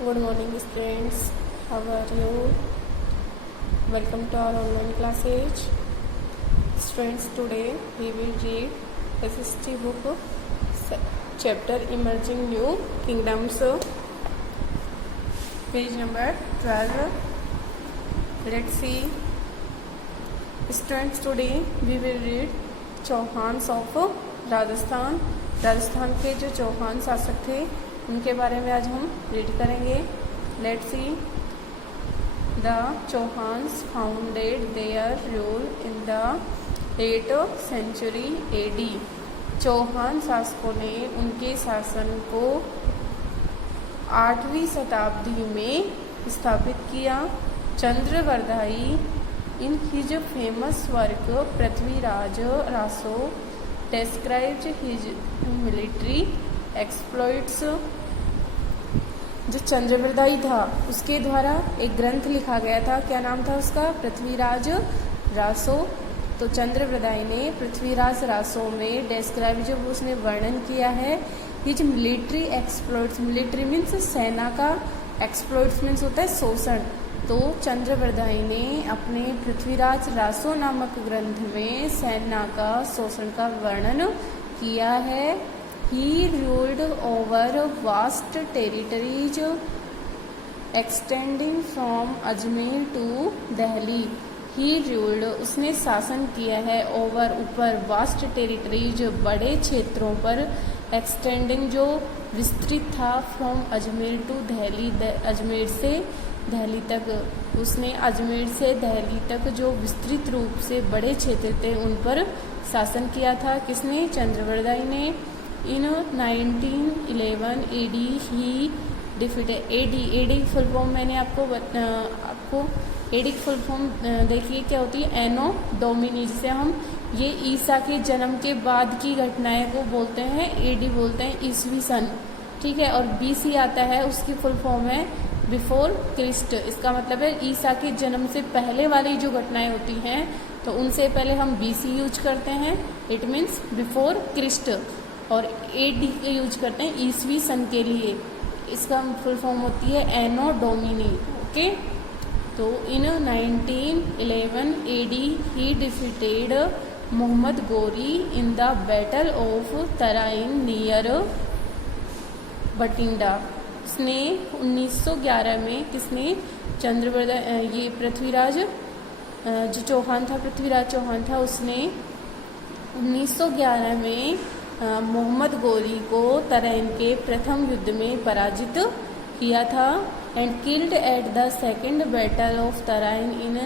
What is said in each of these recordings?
Good morning, students. How are you? Welcome to our online classes. Students, today we will read SST book, chapter Emerging New Kingdoms, page number 12. Let's see. Students, today we will read Chauhans of Rajasthan. Rajasthan के जो चौहान शासक थे उनके बारे में आज हम read करेंगे. Let's see. The Chauhans founded their rule in the 8th century AD. Chauhan शासकों ने उनके शासन को 8वीं शताब्दी में स्थापित किया. चंद्रवर्धाई in his famous work Prithviraj Raso describes his military exploits. जो चंद्रवर्धाई था उसके द्वारा एक ग्रंथ लिखा गया था. क्या नाम था उसका? पृथ्वीराज रासो. तो चंद्रवर्धाई ने पृथ्वीराज रासो में डिस्क्राइब, जब उसने वर्णन किया है his military exploits. Military means सेना का, एक्सप्लोइट्स मीन्स होता है शोषण. तो चंद्रवर्धाई ने अपने पृथ्वीराज रासो नामक ग्रंथ में सेना का शोषण का वर्णन किया है. He ruled over vast territories extending from Ajmer to Delhi. He ruled, उसने शासन किया है, ओवर ऊपर, वास्ट टेरिटरीज बड़े क्षेत्रों पर, एक्सटेंडिंग जो विस्तृत था, फ्रॉम अजमेर टू दिल्ली, अजमेर से दिल्ली तक. उसने अजमेर से दिल्ली तक जो विस्तृत रूप से बड़े क्षेत्र थे उन पर शासन किया था. किसने? चंद्रवर्धाई ने. इन 1911 AD ही डिफीटेड. एडी की फुल फॉर्म मैंने आपको एडी की फुल फॉर्म देखिए क्या होती है. एनो डोमिनी, जिसे हम ये ईसा के जन्म के बाद की घटनाएं को बोलते हैं, एडी बोलते हैं ईसवी सन. ठीक है. और BC आता है, उसकी फुल फॉर्म है बिफोर क्रिस्ट. इसका मतलब है ईसा के जन्म से पहले वाली जो घटनाएं होती हैं तो उनसे पहले हम BC यूज करते हैं, इट मीन्स बिफोर क्रिस्ट. और AD यूज करते हैं ईसवी सन के लिए. इसका फुल फॉर्म होती है एनो डोमिनी. ओके. तो इन 1911 AD he defeated Mohammad Ghori in the battle of Tarain near Bathinda. उसने 1911 में किसने? चंद्रवर्धाई, ये पृथ्वीराज जो चौहान था, पृथ्वीराज चौहान था, उसने 1911 में मोहम्मद गोरी को तराइन के प्रथम युद्ध में पराजित किया था. And killed at the second battle of Tarain in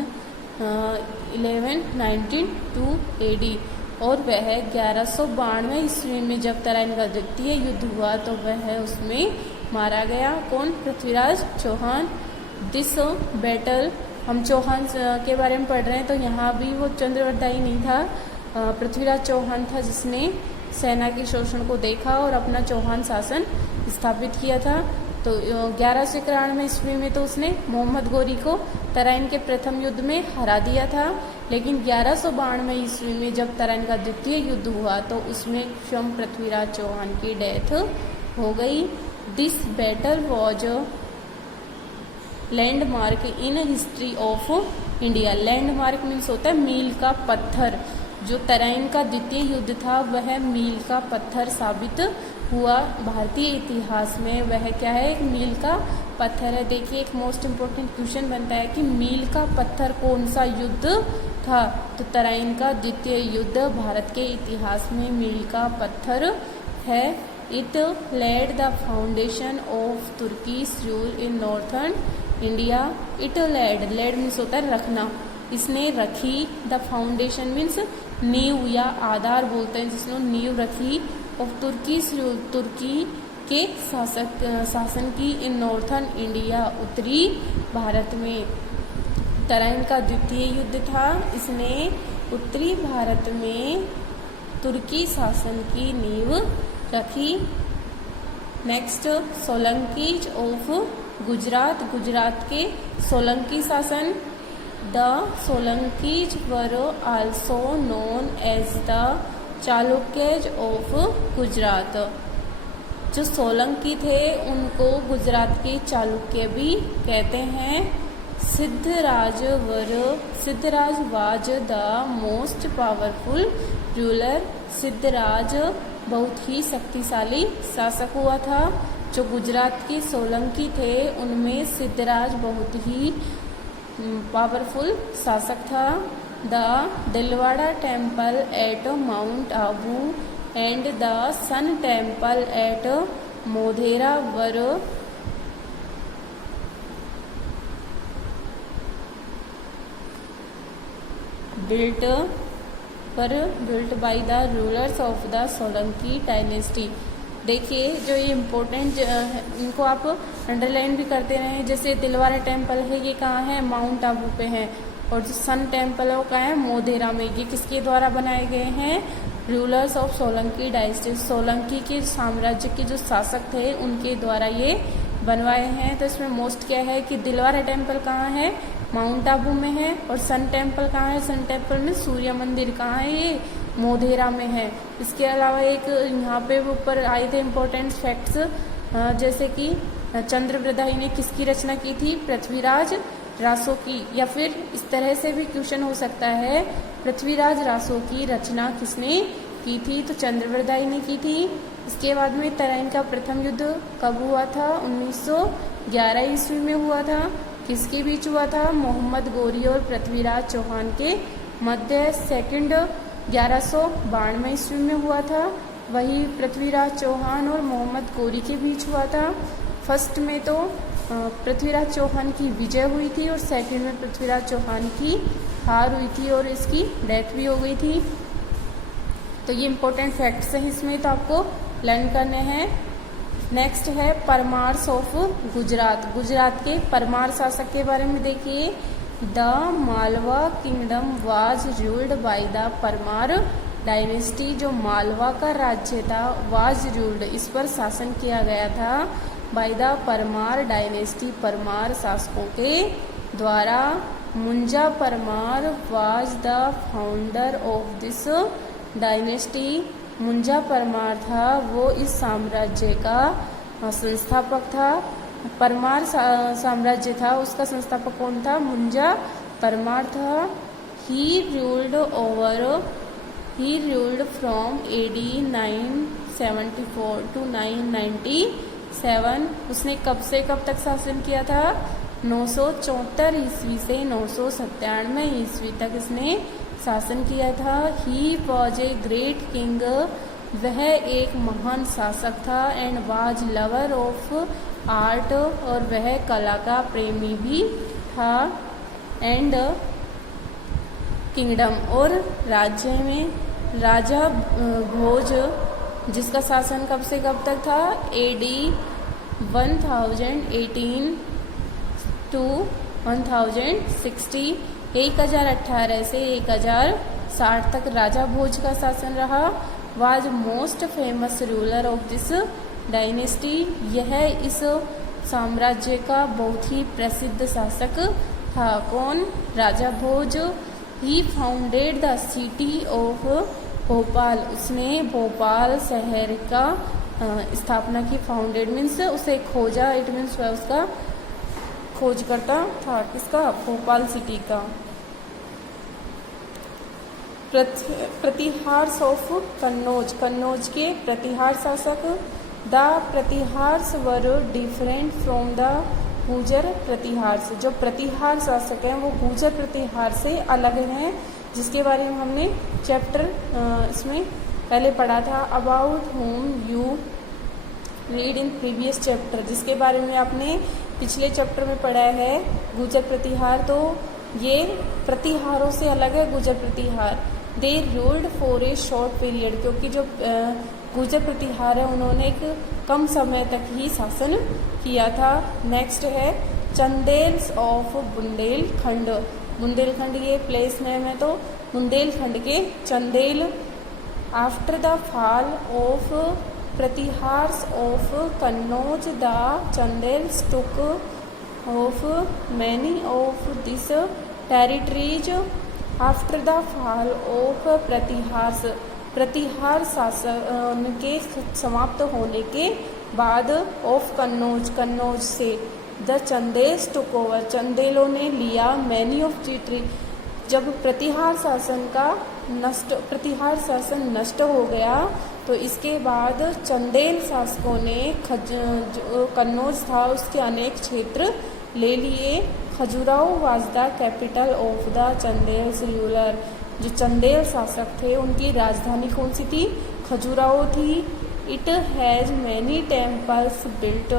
1192 AD. और वह 1192 ईस्वी में जब तराइन का द्वितीय युद्ध हुआ तो वह उसमें मारा गया. कौन? पृथ्वीराज चौहान. दिस बैटल, हम चौहान के बारे में पढ़ रहे हैं तो यहाँ भी वो चंद्रवर्धाई नहीं था, पृथ्वीराज चौहान था जिसने सेना के शोषण को देखा और अपना चौहान शासन स्थापित किया था. तो 1191 ईस्वी में तो उसने मोहम्मद गोरी को तराइन के प्रथम युद्ध में हरा दिया था. लेकिन 1192 ईस्वी में जब तराइन का द्वितीय युद्ध हुआ तो उसमें स्वयं पृथ्वीराज चौहान की डेथ हो गई. This battle was landmark in history of India. Landmark means होता है मील का पत्थर. जो तराइन का द्वितीय युद्ध था वह मील का पत्थर साबित हुआ भारतीय इतिहास में. वह क्या है? एक मील का पत्थर है. देखिए, एक मोस्ट इम्पोर्टेंट क्वेश्चन बनता है कि मील का पत्थर कौन सा युद्ध था? तो तराइन का द्वितीय युद्ध भारत के इतिहास में मील का पत्थर है. It laid the foundation of Turkish rule in northern India. It laid मीन्स होता है रखना. इसने रखी. द फाउंडेशन मीन्स नींव या आधार बोलते हैं, जिसने नींव रखी. ऑफ तुर्कीश रूल, तुर्की के शासन की. इन नॉर्थर्न इंडिया, उत्तरी भारत में. तराइन का द्वितीय युद्ध था, इसने उत्तरी भारत में तुर्की शासन की नींव रखी. Next, Solankis of Gujarat. गुजरात के सोलंकी शासन. The Solankis were also known as the Chalukyas of Gujarat. जो सोलंकी थे उनको गुजरात के चालुक्य भी कहते हैं। Siddharaj was the most powerful ruler. Siddharaj बहुत ही शक्तिशाली शासक हुआ था। जो गुजरात के सोलंकी थे उनमें सिद्धराज बहुत ही पावरफुल शासक था। The Dilwara temple at mount Abu and the sun temple at Modhera were built by the rulers of the Solanki dynasty. देखिए जो ये इम्पोर्टेंट इनको आप अंडरलाइन भी करते रहें। जैसे दिलवाड़ा टेम्पल है, ये कहाँ है? माउंट आबू पे है। और जो सन टेम्पल है वो कहाँ है? मोधेरा में। ये किसके द्वारा बनाए गए हैं? Rulers of Solanki dynasty, Solanki के साम्राज्य के जो शासक थे उनके द्वारा ये बनवाए हैं। तो इसमें मोस्ट क्या है कि दिलवाड़ा टेम्पल कहाँ है? माउंट आबू में है। और सन टेम्पल कहाँ है? सन टेम्पल में सूर्य मंदिर कहाँ है? ये मोधेरा में है। इसके अलावा एक यहाँ पे ऊपर आए थे इम्पोर्टेंट फैक्ट्स, जैसे कि चंद्रवृदाई ने किसकी रचना की थी? पृथ्वीराज रासो की। या फिर इस तरह से भी क्वेश्चन हो सकता है, पृथ्वीराज रासो की रचना किसने की थी? तो चंद्रवृदाई ने की थी। इसके बाद में तराइन का प्रथम युद्ध कब हुआ था? 1911 ईस्वी में हुआ था। किसके बीच हुआ था? मोहम्मद गौरी और पृथ्वीराज चौहान के मध्य। सेकंड 1192 ईस्वी में हुआ था। वही पृथ्वीराज चौहान और मोहम्मद गौरी के बीच हुआ था। फर्स्ट में तो पृथ्वीराज चौहान की विजय हुई थी और सेकंड में पृथ्वीराज चौहान की हार हुई थी और इसकी डेथ भी हो गई थी। तो ये इम्पोर्टेंट फैक्ट्स हैं इसमें, तो आपको लर्न करने हैं। नेक्स्ट है परमार्स ऑफ गुजरात। गुजरात के परमार शासक के बारे में देखिए। The Malwa kingdom was ruled by the Parmar dynasty. जो मालवा का राज्य था वाज रूल्ड, इस पर शासन किया गया था by the Parmar dynasty, Parmar शासकों के द्वारा। Munja Parmar was the founder of this dynasty. Munja Parmar था वो इस साम्राज्य का संस्थापक था। परमार साम्राज्य था उसका संस्थापक कौन था? मुंजा परमार था। He ruled from AD 974 to 997। उसने कब से कब तक शासन किया था? 974 ईस्वी से 997 ईस्वी तक इसने शासन किया था। He was a great king, वह एक महान शासक था। And was lover of art, और वह कला का प्रेमी भी था। एंड किंगडम, और राज्य में राजा भोज जिसका शासन कब से कब तक था? AD 1018 to 1060, 1018 से 1060 तक राजा भोज का शासन रहा। Was most famous ruler of this dynasty, यह इस साम्राज्य का बहुत ही प्रसिद्ध शासक था। कौन? Raja Bhoj. He founded the city of Bhopal, उसने भोपाल शहर का स्थापना की। फाउंडेड मीन्स उसे खोजा, इट मीन्स वह उसका खोज करता था। किसका? भोपाल सिटी का। प्रतिहार्स ऑफ कन्नौज, कन्नौज के प्रतिहार शासक। The Pratiharas were different from the Gurjar Pratiharas, जो प्रतिहार शासक हैं वो गुर्जर प्रतिहार से अलग हैं, जिसके बारे में हमने चैप्टर इसमें पहले पढ़ा था। About home you read in previous chapter, जिसके बारे में आपने पिछले चैप्टर में पढ़ा है गुर्जर प्रतिहार। तो ये प्रतिहारों से अलग है Gurjar Pratihara. They ruled for a short period, क्योंकि जो गुर्जर प्रतिहार है उन्होंने एक कम समय तक ही शासन किया था। नेक्स्ट है चंदेल्स ऑफ बुंदेलखंड। बुंदेलखंड ये प्लेस नेम है, तो बुंदेलखंड के Chandel. After the fall of Pratiharas of Kannauj the Chandels took off many of this territories. After the fall of Pratiharas, Pratihara शासन के समाप्त होने के बाद ऑफ कन्नौज, कन्नौज से द चंदेल्स टुक ओवर, चंदेलों ने लिया मैनी ऑफ द ट्री, जब प्रतिहार शासन नष्ट हो गया तो इसके बाद चंदेल शासकों ने जो कन्नौज था उसके अनेक क्षेत्र ले लिए। Khajuraho was the capital of the Chandels ruler, जो चंदेल शासक थे उनकी राजधानी कौन सी थी? खजुराहो थी। It has many temples built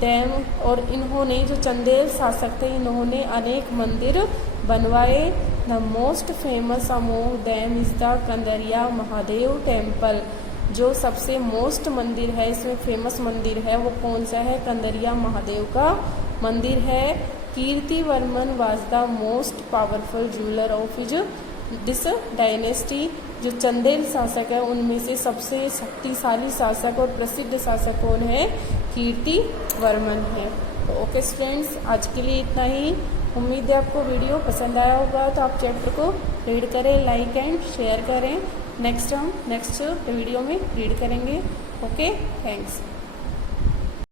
dam, और इन्होंने जो चंदेल शासक थे इन्होंने अनेक मंदिर बनवाए। The most famous among dam is the Kandariya Mahadev temple, जो सबसे मोस्ट मंदिर है, इसमें फेमस मंदिर है वो कौन सा है? कंदरिया महादेव का मंदिर है। Kirtivarman was the most powerful ruler of this dynasty, जो चंदेल शासक है उनमें से सबसे शक्तिशाली शासक और प्रसिद्ध शासक कौन है? कीर्तिवर्मन है। तो ओके फ्रेंड्स, आज के लिए इतना ही। उम्मीद है आपको वीडियो पसंद आया होगा, तो आप चैप्टर को रीड करें, लाइक एंड शेयर करें। नेक्स्ट वीडियो में रीड करेंगे। Okay, thanks.